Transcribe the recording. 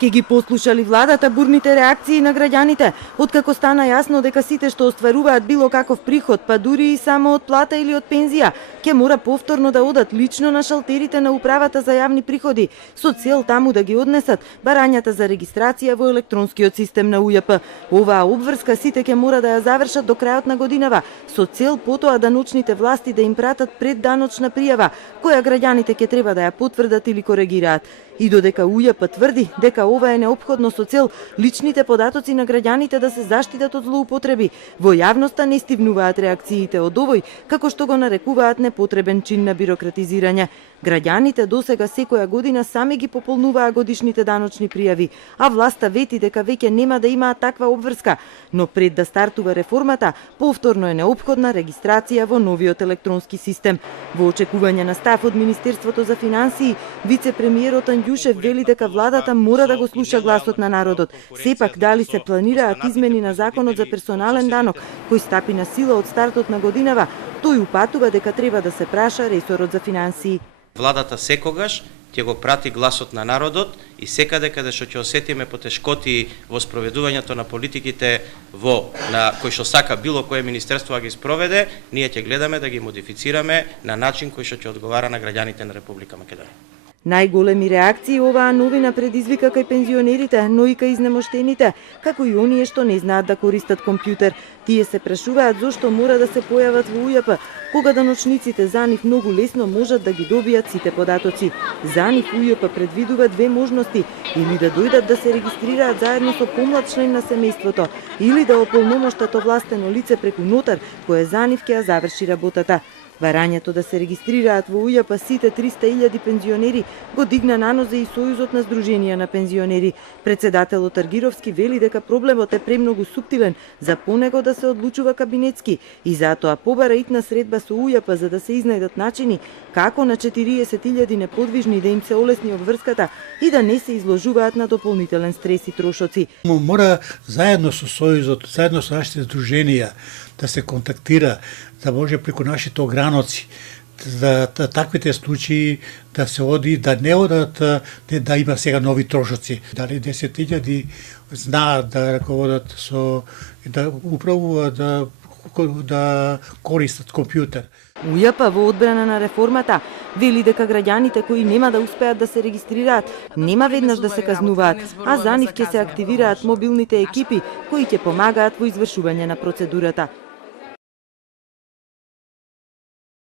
Ке ги послушали владата бурните реакции на граѓаните, откако стана јасно дека сите што остваруваат било каков приход, па дури и само од плата или од пензија, ќе мора повторно да одат лично на шалтерите на управата за јавни приходи, со цел таму да ги однесат барањата за регистрација во електронскиот систем на УЈП. Оваа обврска сите ќе мора да ја завршат до крајот на годинава, со цел потоа даночните власти да им пратат предданочна пријава, која граѓаните ќе треба да ја потврдат или коригираат. И додека УЈП тврди дека ова е неопходно со цел личните податоци на граѓаните да се заштитат од злоупотреби, во јавноста не стивнуваат реакциите од овој, како што го нарекуваат непотребен чин на бирократизирање. Граѓаните досега секоја година сами ги пополнуваа годишните даночни пријави, а власта вети дека веќе нема да имаат таква обврска, но пред да стартува реформата, повторно е неопходна регистрација во новиот електронски систем. Во очекување на став од Министерството за финансии, вице-премиерот Анѓушев вели дека владата мора да го слуша гласот на народот. Сепак дали се планираат измени на законот за персонален данок, кој стапи на сила од стартот на годинава, тој упатува дека треба да се праша ресорот за финансии. Владата секогаш ќе го прати гласот на народот и секаде каде што ќе осетиме потешкоти во спроведувањето на политиките на кој што сака било кое министерство да ги спроведе, ние ќе гледаме да ги модифицираме на начин кој што ќе одговара на граѓаните на Република Македонија. Најголеми реакции оваа новина предизвика кај пензионерите, но и кај изнемоштените, како и оние што не знаат да користат компјутер. Тие се прашуваат зошто мора да се појават во УЈП, кога даночниците за нив многу лесно можат да ги добијат сите податоци. За нив УЈП предвидува две можности: или да дојдат да се регистрираат заедно со помлад член на семејството, или да ополномоштат овластено лице преку нотар, кое за нив ќе ја заврши работата. Барањето да се регистрираат во УЈП сите 300.000 пензионери го дигна на нозе и Сојузот на Сдруженија на пензионери. Председателот Аргировски вели дека проблемот е премногу суптилен за понего да се одлучува кабинетски и затоа побара итна средба со УЈП за да се изнајдат начини како на 40.000 неподвижни да им се олесни обврската и да не се изложуваат на дополнителен стрес и трошоци. Мора заедно со Сојузот, заедно со нашите сдруженија да се контактира, да може преку нашите ограноци, за таквите случаи да се оди, да не одат, да има сега нови трошоци. Дали 10.000 знаат да раководат со, да управуваат, да користат компјутер. УЈП во одбрана на реформата вели дека граѓаните кои нема да успеат да се регистрираат, нема веднаш да се казнуваат, а за нив ќе се активираат мобилните екипи кои ќе помагаат во извршување на процедурата.